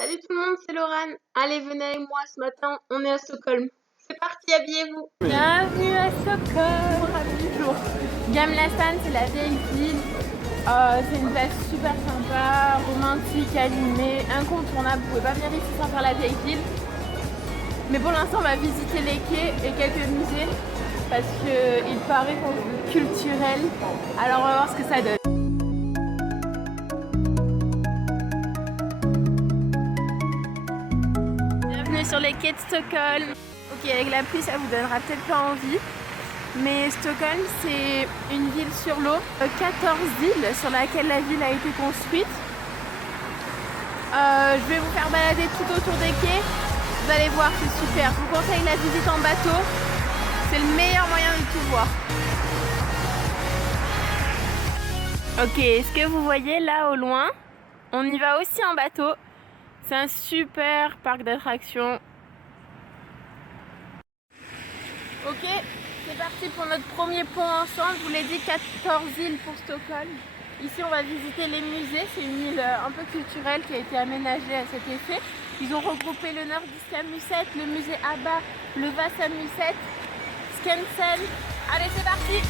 Salut tout le monde, c'est Laurane. Allez, venez avec moi ce matin, on est à Stockholm. C'est parti, habillez-vous. Bienvenue à Stockholm. Gamla stan, c'est la vieille ville. C'est une place super sympa, romantique, animée, incontournable. Vous pouvez pas venir ici sans faire la vieille ville. Mais pour l'instant, on va visiter les quais et quelques musées parce qu'il paraît qu'on est culturel. Alors on va voir ce que ça donne. Bienvenue sur les quais de Stockholm. Ok, avec la pluie, ça vous donnera peut-être pas envie. Mais Stockholm, c'est une ville sur l'eau, 14 îles sur laquelle la ville a été construite. Je vais vous faire balader tout autour des quais. Vous allez voir, c'est super. Je vous conseille la visite en bateau. C'est le meilleur moyen de tout voir. Ok, est-ce que vous voyez là au loin? On y va aussi en bateau. C'est un super parc d'attractions. Ok, c'est parti pour notre premier pont ensemble. Je vous l'ai dit, 14 îles pour Stockholm. Ici, on va visiter les musées. C'est une île un peu culturelle qui a été aménagée à cet effet. Ils ont regroupé le Nordiska Museet, le musée ABBA, le Vasa Museet, Skansen. Allez, c'est parti!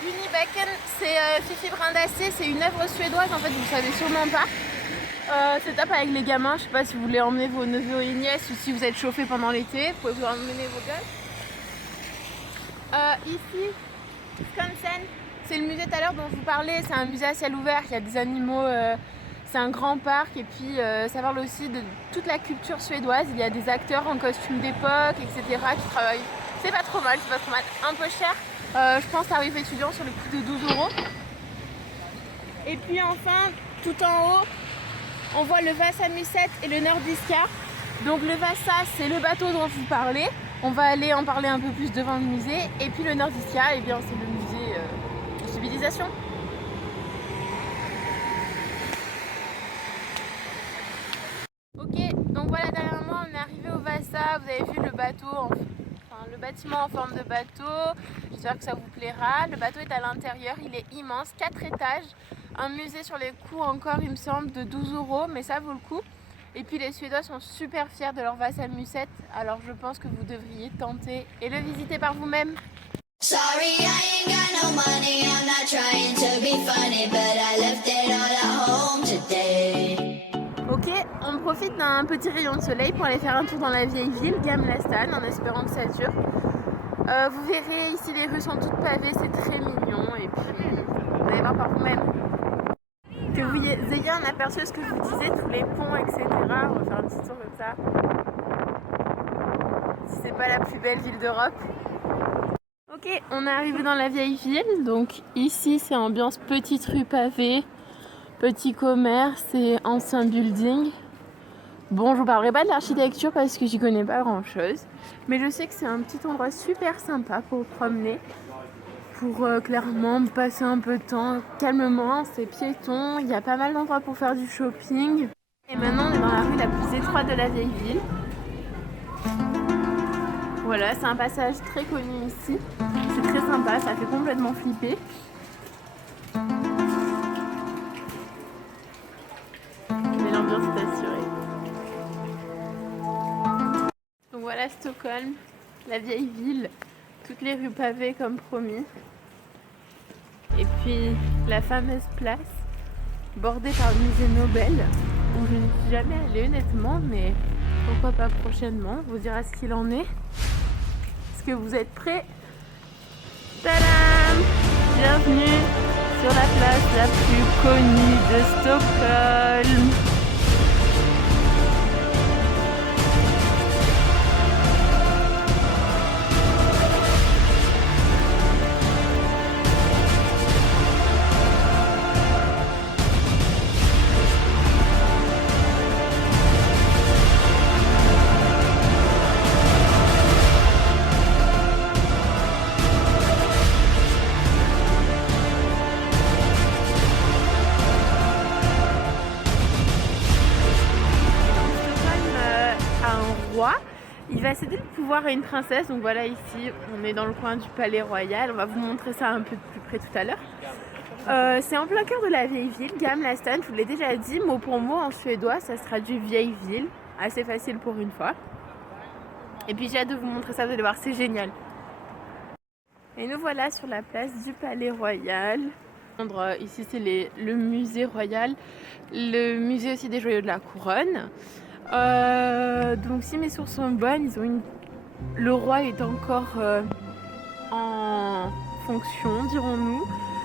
Junibacken, c'est Fifi Brindacé, c'est une œuvre suédoise, en fait vous ne savez sûrement pas. C'est top avec les gamins, je sais pas si vous voulez emmener vos neveux et nièces ou si vous êtes chauffés pendant l'été, vous pouvez vous emmener vos gosses. Ici, Skansen, c'est le musée tout à l'heure dont je vous parlais, c'est un musée à ciel ouvert, il y a des animaux, c'est un grand parc et puis ça parle aussi de toute la culture suédoise, il y a des acteurs en costume d'époque, etc. qui travaillent. C'est pas trop mal, un peu cher. Je pense tarif étudiant sur le prix de 12 €. Et puis enfin, tout en haut, on voit le Vasa Museet et le Nordiska. Donc le Vasa, c'est le bateau dont je vous parlais. On va aller en parler un peu plus devant le musée. Et puis le Nordiska, eh bien, c'est le musée de civilisation. Ok, donc voilà, derrière moi, on est arrivé au Vasa. Vous avez vu le bateau, le bâtiment en forme de bateau. J'espère que ça vous plaira. Le bateau est à l'intérieur, il est immense, 4 étages. Un musée sur les coûts encore, il me semble, de 12 €, mais ça vaut le coup. Et puis les Suédois sont super fiers de leur Vasa Museet, alors je pense que vous devriez tenter et le visiter par vous-même. Sorry, I ain't got no money, I'm not trying to be funny, but I left it all at home today. Ok, on profite d'un petit rayon de soleil pour aller faire un tour dans la vieille ville, Gamla stan, en espérant que ça dure. Vous verrez, ici les rues sont toutes pavées, c'est très mignon, et puis vous allez voir par vous-même. Que vous ayez un aperçu de ce que je vous disais, tous les ponts, etc. On va faire un petit tour comme ça. Si c'est pas la plus belle ville d'Europe. Ok, on est arrivé dans la vieille ville, donc ici c'est ambiance petite rue pavée, petit commerce et ancien building. Bon, je vous parlerai pas de l'architecture parce que j'y connais pas grand chose, mais je sais que c'est un petit endroit super sympa pour promener, pour clairement passer un peu de temps calmement. C'est piéton, il y a pas mal d'endroits pour faire du shopping. Et maintenant on est dans la rue la plus étroite de la vieille ville. Voilà, c'est un passage très connu ici, c'est très sympa, ça fait complètement flipper. Mais l'ambiance est assurée. Donc voilà Stockholm, la vieille ville, toutes les rues pavées comme promis. Et puis la fameuse place bordée par le musée Nobel, où je ne suis jamais allée honnêtement, mais pourquoi pas prochainement, on vous dira ce qu'il en est. Est-ce que vous êtes prêts? Tadam! Bienvenue sur la place la plus connue de Stockholm. roi. Il va céder le pouvoir à une princesse. Donc voilà, ici, on est dans le coin du palais royal. On va vous montrer ça un peu plus près tout à l'heure. C'est en plein cœur de la vieille ville, Gamla stan, je vous l'ai déjà dit, mot pour mot en suédois, ça se traduit vieille ville. Assez facile pour une fois. Et puis j'ai hâte de vous montrer ça, vous allez voir, c'est génial. Et nous voilà sur la place du palais royal. Ici c'est le musée royal, le musée aussi des joyaux de la couronne. Donc si mes sources sont bonnes, le roi est encore en fonction, dirons-nous.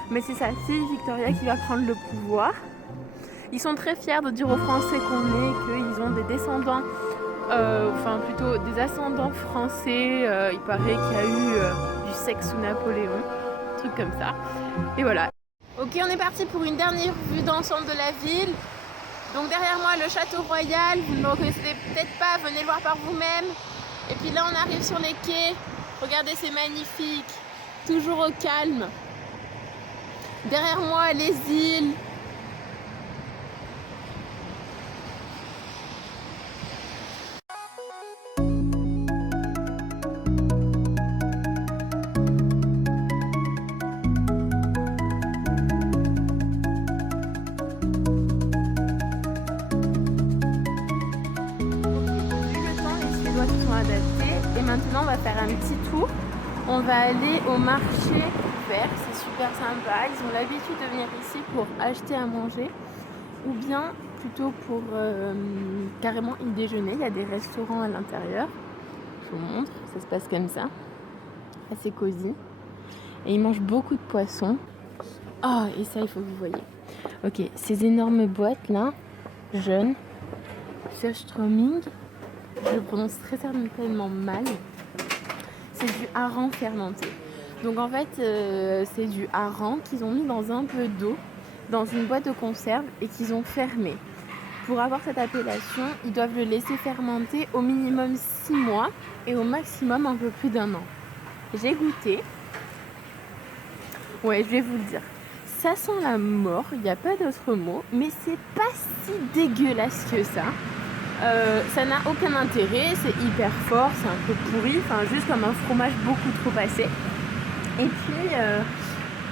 Mais c'est sa fille Victoria qui va prendre le pouvoir. Ils sont très fiers de dire aux Français qu'on est, qu'ils ont des descendants, enfin plutôt des ascendants français. Il paraît qu'il y a eu du sexe sous Napoléon, un truc comme ça. Et voilà. Ok, on est parti pour une dernière vue d'ensemble de la ville. Donc derrière moi le château royal, vous ne le reconnaissez peut-être pas, venez le voir par vous-même. Et puis là on arrive sur les quais, regardez c'est magnifique, toujours au calme. Derrière moi les îles. Adaptés. Et maintenant on va faire un petit tour, on va aller au marché vert, c'est super sympa, ils ont l'habitude de venir ici pour acheter à manger ou bien plutôt pour carrément y déjeuner. Il y a des restaurants à l'intérieur, je vous montre, ça se passe comme ça, assez cosy, et ils mangent beaucoup de poissons. Oh, et ça il faut que vous voyez. Ok, ces énormes boîtes là, jaunes, surströmming. Je le prononce très certainement mal. C'est du hareng fermenté. Donc en fait, c'est du hareng qu'ils ont mis dans un peu d'eau, dans une boîte de conserve et qu'ils ont fermé. Pour avoir cette appellation, ils doivent le laisser fermenter au minimum 6 mois et au maximum un peu plus d'1 an. J'ai goûté. Ouais, je vais vous le dire. Ça sent la mort, il n'y a pas d'autre mot, mais c'est pas si dégueulasse que ça. Ça n'a aucun intérêt, c'est hyper fort, c'est un peu pourri, enfin juste comme un fromage beaucoup trop passé. Et puis,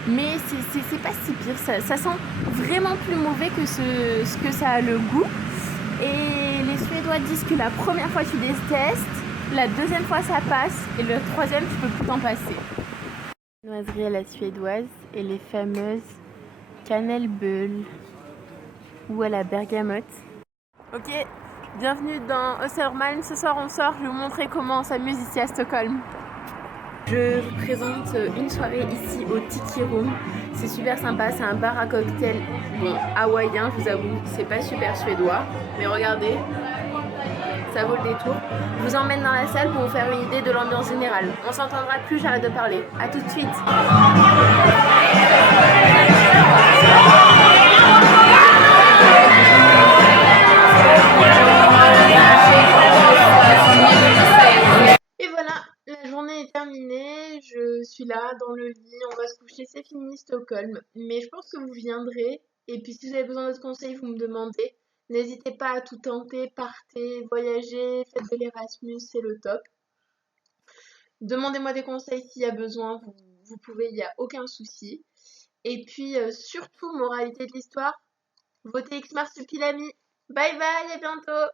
mais c'est pas si pire, ça sent vraiment plus mauvais que ce que ça a le goût. Et les Suédois disent que la première fois tu détestes, la deuxième fois ça passe, et le troisième tu peux plus t'en passer. Noiserie à la suédoise et les fameuses cannelbulles ou à la bergamote. Ok. Bienvenue dans Östermalm, ce soir on sort, je vais vous montrer comment on s'amuse ici à Stockholm. Je vous présente une soirée ici au Tiki Room, c'est super sympa, c'est un bar à cocktail, bon, hawaïen je vous avoue, c'est pas super suédois, mais regardez, ça vaut le détour. Je vous emmène dans la salle pour vous faire une idée de l'ambiance générale. On s'entendra plus, j'arrête de parler. A tout de suite. Et voilà, la journée est terminée, je suis là dans le lit, on va se coucher, c'est fini Stockholm. Mais je pense que vous viendrez, et puis si vous avez besoin d'autres conseils, vous me demandez. N'hésitez pas à tout tenter, partez, voyagez, faites de l'Erasmus, c'est le top. Demandez-moi des conseils s'il y a besoin, vous pouvez, il n'y a aucun souci. Et puis surtout, moralité de l'histoire, votez X Marsupilami. Bye bye, à bientôt.